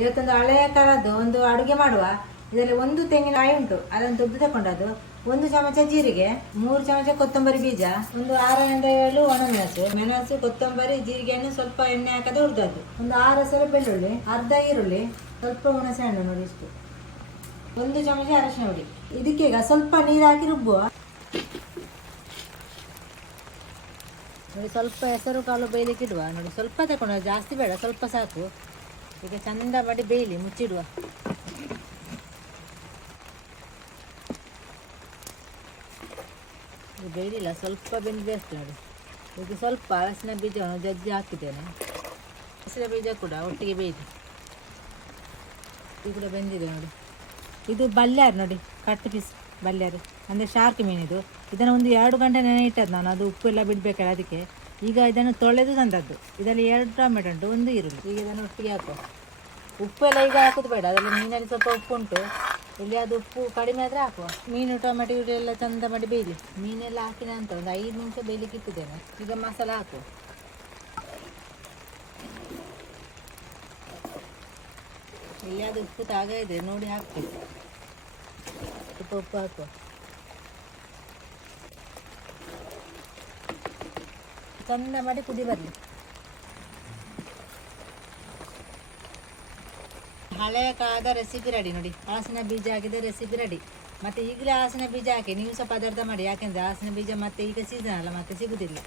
ಇವತ್ತೊಂದು ಹಳೆಯ ಕಾಲದ್ದು ಒಂದು ಅಡುಗೆ ಮಾಡುವ. ಇದರಲ್ಲಿ ಒಂದು ತೆಂಗಿನಕಾಯಿ ಉಂಟು, ಅದನ್ನು ತುರಿದು ತಗೊಂಡದ್ದು, 1 ಚಮಚ ಜೀರಿಗೆ, 3 ಚಮಚ ಕೊತ್ತಂಬರಿ ಬೀಜ, ಒಂದು 6-7 ಒಣಮೆಣಸು, ಮೆಣಸು, ಕೊತ್ತಂಬರಿ, ಜೀರಿಗೆಯನ್ನು ಸ್ವಲ್ಪ ಎಣ್ಣೆ ಹಾಕದೆ ಹುರಿದದ್ದು, ಒಂದು 6 ಹೆಸರು ಬೆಳ್ಳುಳ್ಳಿ, ಅರ್ಧ ಈರುಳ್ಳಿ, ಸ್ವಲ್ಪ ಹುಣಸೆ ಹಣ್ಣು ನೋಡಿ ಇಷ್ಟು, 1 ಚಮಚ ಅರಶಿನ ಹುಡಿ. ಇದಕ್ಕೀಗ ಸ್ವಲ್ಪ ನೀರು ಹಾಕಿ ರುಬ್ಬುವ. ನೋಡಿ ಸ್ವಲ್ಪ ಹೆಸರು ಕಾಳು ಬೇಯಲಿಕ್ಕೆ ಇಡುವ. ನೋಡಿ ಸ್ವಲ್ಪ ತಗೊಂಡು, ಜಾಸ್ತಿ ಬೇಡ, ಸ್ವಲ್ಪ ಸಾಕು. ಈಗ ಚಂದ ಮಾಡಿ ಬೇಯಲಿ, ಮುಚ್ಚಿಡುವ. ಇದು ಬೇಯಲಿಲ್ಲ, ಸ್ವಲ್ಪ ಬೆಂದಿದೆ ಅಷ್ಟು ನೋಡಿ. ಈಗ ಸ್ವಲ್ಪ ಹಲಸಿನ ಬೀಜವನ್ನು ಜಜ್ಜಿ ಹಾಕಿದ್ದೇನೆ. ಹಲಸಿನ ಬೀಜ ಕೂಡ ಒಟ್ಟಿಗೆ ಬೇಯಿದೆ. ಇದು ಕೂಡ ಬೆಂದಿದೆ ನೋಡಿ. ಇದು ಬಲ್ಯಾರು ನೋಡಿ, ಕಟ್ ಪೀಸ್ ಬಲ್ಯಾರು ಅಂದರೆ ಶಾರ್ಕ್ ಮೀನಿದು. ಇದನ್ನು ಒಂದು 2 ಗಂಟೆ ನೆನೆ ಇಟ್ಟದ್ದು ನಾನು, ಅದು ಉಪ್ಪು ಎಲ್ಲ ಬಿಡಬೇಕಲ್ಲ ಅದಕ್ಕೆ. ಈಗ ಇದನ್ನು ತೊಳೆದು ತಂದದ್ದು. ಇದರಲ್ಲಿ 2 ಟೊಮೆಟೊ ಉಂಟು, 1 ಈರುಳ್ಳಿ. ಈಗ ಇದನ್ನು ಒಟ್ಟಿಗೆ ಹಾಕುವ. ಉಪ್ಪು ಎಲ್ಲ ಈಗ ಹಾಕೋದು ಬೇಡ, ಅದರಲ್ಲಿ ಮೀನಲ್ಲಿ ಸ್ವಲ್ಪ ಉಪ್ಪು ಉಂಟು. ಇಲ್ಲಿ ಅದು ಉಪ್ಪು ಕಡಿಮೆ ಆದರೆ ಹಾಕುವ. ಮೀನು ಟೊಮೆಟೊ ಈರುಳ್ಳಿ ಎಲ್ಲ ಚಂದ ಮಾಡಿ ಬೇಯಲಿ. ಮೀನೆಲ್ಲ ಹಾಕಿದ ನಂತರ ಒಂದು 5 ನಿಮಿಷ ಬೇಯಲಿಕ್ಕೆ ಇಟ್ಟಿದ್ದೇನೆ. ಈಗ ಮಸಾಲ ಹಾಕುವ. ಇಲ್ಲಿ ಅದು ಉಪ್ಪು ತಾಗ ಇದೆ ನೋಡಿ ಹಾಕ್ಬೇಕು. ಸ್ವಲ್ಪ ಉಪ್ಪು ಹಾಕುವ. ಚಂದ ಮಾಡಿ ಕುದಿ ಬರಲಿ. ಹಳೆಯ ಕಾಲದ ರೆಸಿಪಿ ರೆಡಿ ನೋಡಿ. ಹಲಸಿನ ಬೀಜ ಹಾಕಿದ ರೆಸಿಪಿ ರೆಡಿ. ಮತ್ತು ಈಗಲೇ ಹಲಸಿನ ಬೀಜ ಹಾಕಿ ನೀವು ಸಹ ಪದಾರ್ಥ ಮಾಡಿ, ಯಾಕೆಂದರೆ ಹಲಸಿನ ಬೀಜ ಮತ್ತೆ ಈಗ ಸೀಸನ್ ಅಲ್ಲ, ಮತ್ತೆ ಸಿಗುವುದಿಲ್ಲ.